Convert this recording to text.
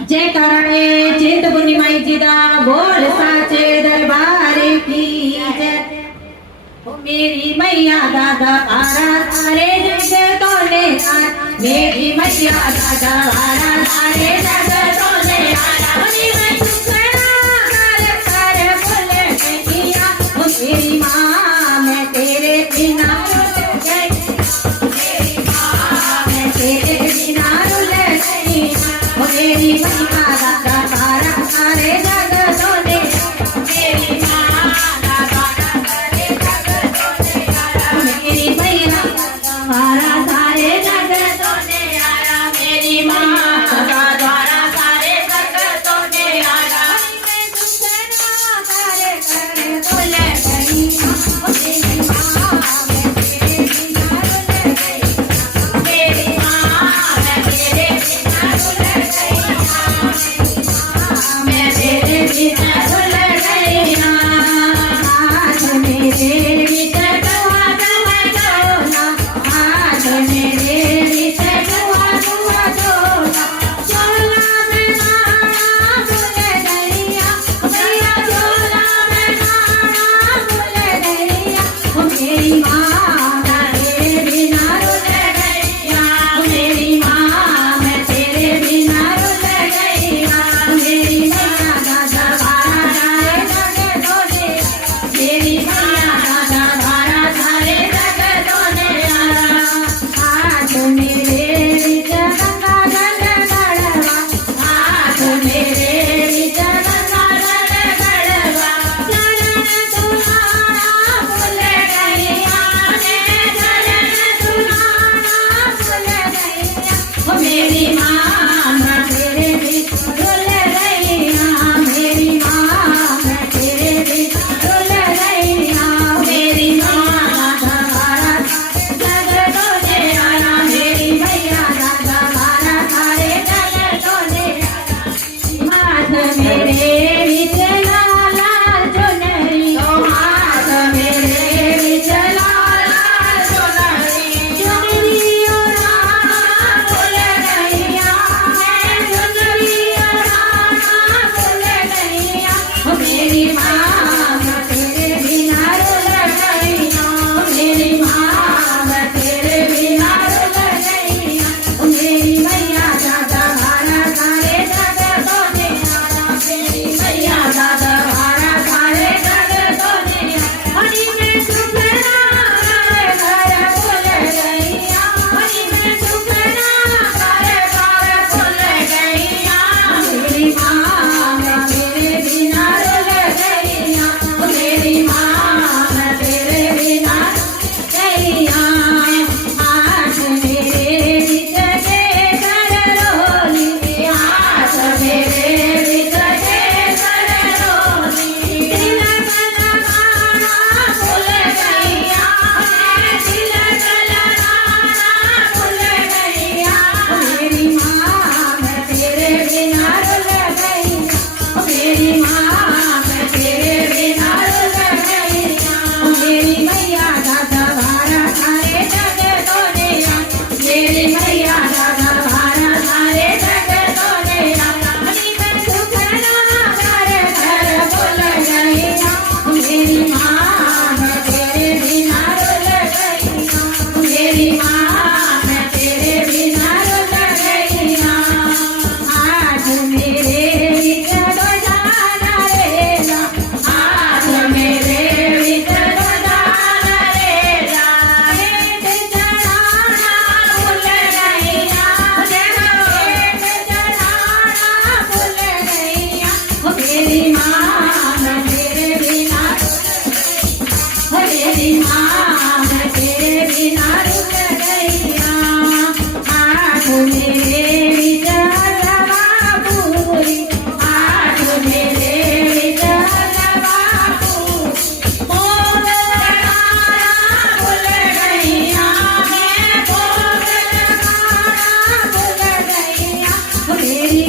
जय कराए चिंतपूर्णी माई जीदा बोल साचे दरबार की जय। ओ मेरी मैया दादा आरा तारे जग तोने मेरी मैया दादा आरा तारे जग तोने मेरी मैं सुखना कर बोले मैया। ओ मेरी माँ मैं तेरे बिना रुल गई, मेरी माँ मैं तेरे बिना रुल गई। ओ मेरी मैया दादा आरा तारे जग तोने मेरी माँ दादा तारे जग तोने मेरी मैया दादा सारे जग तोने आरा मेरी माँ दादा सारे जग तोने आरा मैं सुखना करे करे बोले गई। ओ मेरी माँ मैं तेरे बिना रुल गई, मेरी माँ मैं तेरे बिना रुल गई, मैं तेरे बिना रुल गई। हाथ मेरे भीतर दुआ दुआ डोला, हाथ मेरे भीतर दुआ दुआ डोला, चोला में नाना भूल गईया भैया, चोला में नाना भूल गईया। ओ मेरी माँ मैं तेरे बिना रुल गईया, मेरी माँ मैं तेरे बिना रुल गईया। मेरी मैया दादा बारा तारे जग तोने मेरी मैया दादा बारा तारे जग तोने हाथ मेरे बीच गंगा जल गड़वा, हाथ मेरे बीच गंगा जल गड़वा, चरण तुम्हारा भूल गईया चरण तुम्हारा भूल गईया। ओ मेरी माँ मैं तेरे बीच रुल गईया, मेरी माँ मैं तेरे बीच रुल गईया। मेरी माँ दादा बारा तारे जग तोने आया, मेरी मैया दादा बारा तारे जग तोने हाथ मेरे बीच लाल लाल चुनरी, हाथ मेरे बीच लाल लाल चुनरी, चुनरी उड़ाना भूल गईया मैं चुनरी उड़ाना भूल गईया। ओ मेरी माँ मैं तेरे बिना रुल गईया, मेरी माँ मैं तेरे बिना रुल गईया। ओ मेरी मैया दादा बारा तारे जग तोने आया, मेरी मैया दादा बारा तारे जग तोने हरि में सुखना घर घर भूल गईया, हरि में सुखना घर घर भूल गईया। मेरी माँ मैं तेरे बिना रुल गईया, मेरी माँ मैं तेरे बिना गईया। हाथ मेरे बीच केसर रोली, हाथ मेरे बीच केसर रोली, तिलक लगाना भूल गईया मैं तिलक लगाना भूल गईया। मेरी माँ मैं तेरे बिना रुल गईया, मेरी माँ मैं तेरे बिना रुल गईया। मेरी मैया दादा बारा तारे जग तोने मेरी मैया दादा बारा तारे जग तोने हरि मैं सुखना घर घर भूल गईया। मेरी माँ मैं तेरे बिना रुल गईया, मेरी माँ मैं तेरे बिना रुल गईया। हाथ मेरे बीच रोजाना रेला, हाथ मेरे बीच रोजाना रेला, पेट चढ़ाना भूल गईया पेट चढ़ाना भूल गईया। ओ मेरी माँ मैं तेरे बिना ओ मेरी माँ मैं तेरे बिना रुल गईया। हाथ मेरे बीच हलवा पूरी, हाथ मेरे बीच हलवा पूरी, भोग लगाना भूल गईया मैं भोग लगाना भूल गईया। ओ मेरी